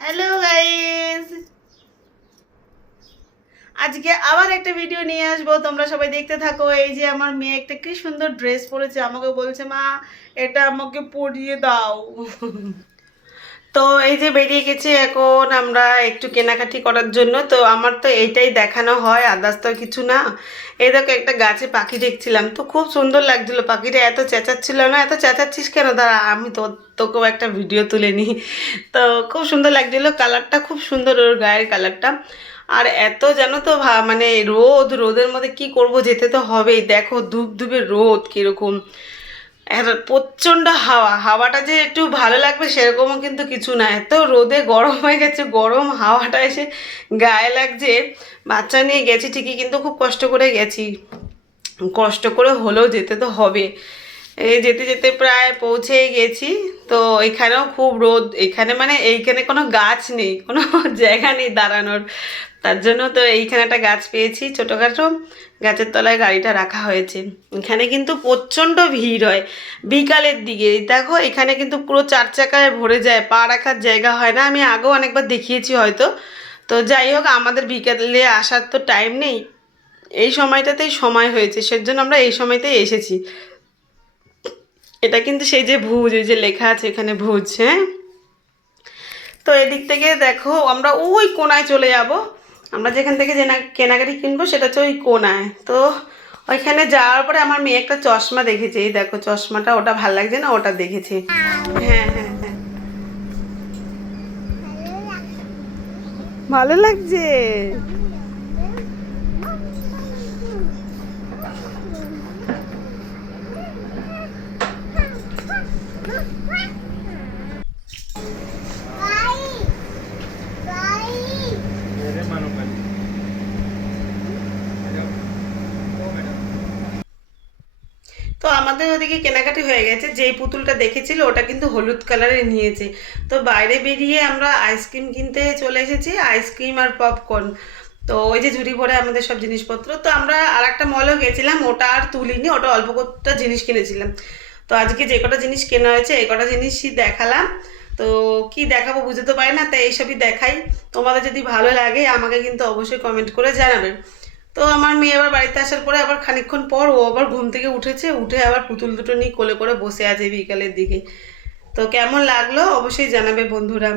Hello guys, আজকে আবার একটা ভিডিও নিয়ে আসবো। তোমরা সবাই দেখতে থাকো। এই যে আমার মেয়ে একটা কি সুন্দর ড্রেস পরেছে, আমাকে বলছে মা এটা আমাকে পরিয়ে দাও। তো এই যে বেরিয়ে গেছি এখন আমরা একটু কেনাকাটি করার জন্য। তো আমার তো এইটাই দেখানো হয়, আদার্স তো কিছু না। এই দেখো একটা গাছে পাখি দেখছিলাম, তো খুব সুন্দর লাগছিল। পাখিটা এত চেঁচাচ্ছিল না, এত চেঁচাচ্ছিস কেন, দাঁড়া আমি তোকেও একটা ভিডিও তুলে নিই। তো খুব সুন্দর লাগছিল, কালারটা খুব সুন্দর, ওর গায়ের কালারটা। আর এত জানো তো মানে রোদের মধ্যে কি করব, যেতে তো হবেই। দেখো ধূপধূপে রোদ কিরকম, আর প্রচণ্ড হাওয়াটা যে একটু ভালো লাগবে সেরকমও কিন্তু কিছু না। এত রোদে গরম হয়ে গেছে, গরম হাওয়াটা এসে গায়ে লাগছে। বাচ্চা নিয়ে গেছি ঠিকই, কিন্তু খুব কষ্ট করে গেছি, কষ্ট করে হলেও যেতে তো হবে। এই যেতে যেতে প্রায় পৌঁছেই গেছি। তো এখানেও খুব রোদ, এখানে মানে এইখানে কোনো গাছ নেই, কোনো জায়গা নেই দাঁড়ানোর। তার জন্য তো এইখানে একটা গাছ পেয়েছি, ছোটোখাটো গাছের তলায় গাড়িটা রাখা হয়েছে। এখানে কিন্তু প্রচণ্ড ভিড় হয় বিকালের দিকে। দেখো এখানে কিন্তু পুরো চার চাকায় ভরে যায়, পা রাখার জায়গা হয় না। আমি আগেও অনেকবার দেখিয়েছি হয়তো। তো যাই হোক, আমাদের বিকালে আসার তো টাইম নেই, এই সময়টাতেই সময় হয়েছে, সেজন্য আমরা এই সময়তেই এসেছি। এটা কিন্তু সেই যে ভুজ, ওই যে লেখা আছে এখানে ভুজ, হ্যাঁ। তো এদিক থেকে দেখো আমরা ওই কোনায় চলে যাব। আমরা যেখান থেকে কেনাকাটি কিনবো সেটা হচ্ছে ওই কোনায়। তো ওইখানে যাওয়ার পরে আমার মেয়ে একটা চশমা দেখেছে, এই দেখো চশমাটা, ওটা ভাল লাগছে না, ওটা দেখেছে। হ্যাঁ হ্যাঁ হ্যাঁ, ভালো লাগছে। তো আমাদের ওদিকে কেনাকাটি হয়ে গেছে। যেই পুতুলটা দেখেছিল ওটা কিন্তু হলুদ কালারের নিয়েছে। তো বাইরে বেরিয়ে আমরা আইসক্রিম কিনতে চলে এসেছি, আইসক্রিম আর পপকর্ন। তো ওই যে ঝুড়ি ভরে আমাদের সব জিনিসপত্র। তো আমরা আর একটা মলও গেছিলাম, ওটা আর তুলিনি, ওটা অল্প কটা জিনিস কিনেছিলাম। তো আজকে যে কটা জিনিস কেনা হয়েছে এই কটা জিনিসই দেখালাম। তো কি দেখাবো বুঝতে তো পারি না, তাই এইসবই দেখাই। তোমাদের যদি ভালো লাগে আমাকে কিন্তু অবশ্যই কমেন্ট করে জানাবেন। তো আমার মেয়ে আবার বাড়িতে আসার পরে আবার খানিকক্ষণ পর ও আবার ঘুম থেকে উঠেছে, উঠে আবার পুতুল দুটো নিয়ে কোলে করে বসে আছে বিকালের দিকে। তো কেমন লাগলো অবশ্যই জানাবে বন্ধুরা।